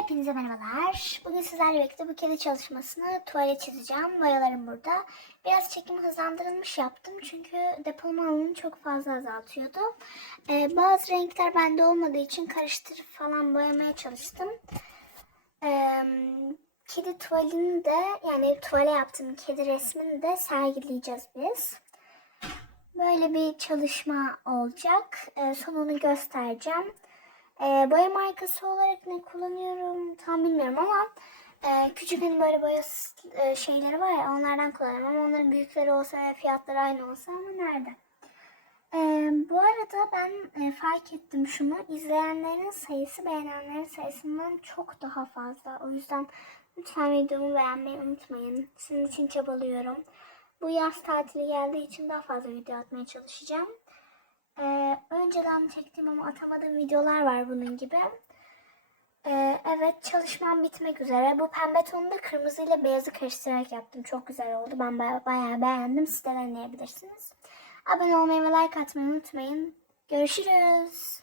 Hepinize merhabalar. Bugün sizlerle birlikte bu kedi çalışmasını tuvalet çizeceğim. Boyalarım burada. Biraz çekimi hızlandırılmış yaptım çünkü depolama alanını çok fazla azaltıyordu. Ee, bazı renkler bende olmadığı için karıştırıp falan boyamaya çalıştım. Ee, kedi tuvalini de yani tuvale yaptığım kedi resmini de sergileyeceğiz biz. Böyle bir çalışma olacak. Ee, sonunu göstereceğim. Ee, boya markası olarak ne kullanıyorum tam bilmiyorum ama e, küçük hani böyle boya e, şeyleri var ya onlardan kullanıyorum ama onların büyükleri olsa ve fiyatları aynı olsa ama nerede? Ee, bu arada ben e, fark ettim şunu izleyenlerin sayısı beğenenlerin sayısından çok daha fazla. O yüzden lütfen videomu beğenmeyi unutmayın. Sizin için çabalıyorum. Bu yaz tatili geldiği için daha fazla video atmaya çalışacağım. Ee, önceden çektiğim ama atamadığım videolar var bunun gibi. Ee, evet çalışmam bitmek üzere. Bu pembe tonu da kırmızı ile beyazı karıştırarak yaptım. Çok güzel oldu. Ben bayağı, bayağı beğendim. Siz de deneyebilirsiniz. Abone olmayı ve like atmayı unutmayın. Görüşürüz.